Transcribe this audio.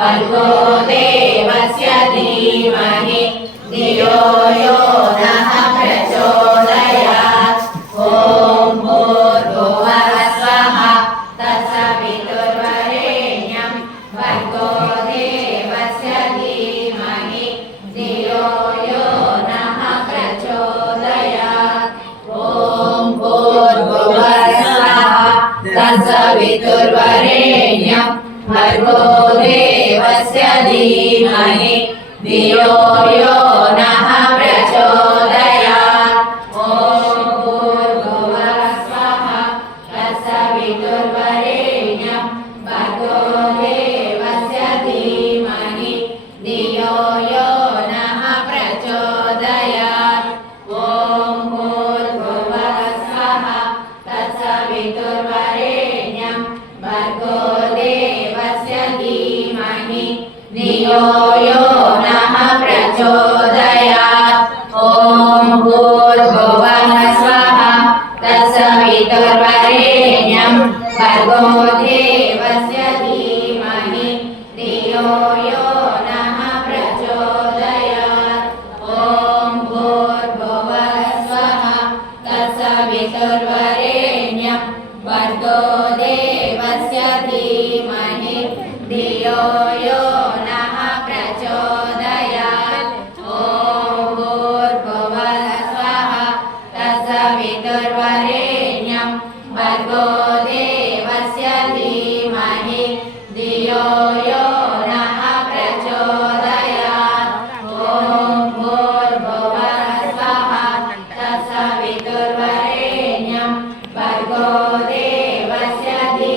भर्गो देवस्य धीमहि धियो यो नः प्रचोदयात्। ॐ भूर्भुवः स्वः तत्सवितुर्वरेण्यं भर्गो देवस्य धीमहि धियो यो नः प्रचोदयात्। ॐ भूर्भुवः स्वः तत्सवितुर्वरेण्यं भर्गो देवस्य धीमहि धियो यो नः प्रचोदयात्। ॐ भूर्भुवः स्वः तत्सवितुर्वरेण्यं भर्गो देवस्य धीमहि धियो यो नः प्रचोदयात्। ॐ भूर्भुवः स्वः तत्सवितुर्वरेण्यं भर्गो देवस्य धीमहि धियो यो नः प्रचोदयात्। ॐ भूर्भुवः स्वः तत्सवितुर्वरेण्यं भर्गो देवस्य धीमहि धियो यो नः प्रचोदयात्। ॐ भूर्भुवः स्वः तत्सवितुर्वरेण्यं भर्गो देवस्य धीमहि धियो यो नः प्रचोदयात्। ॐ भूर्भुवः स्वः तत्सवितुर्वरेण्यं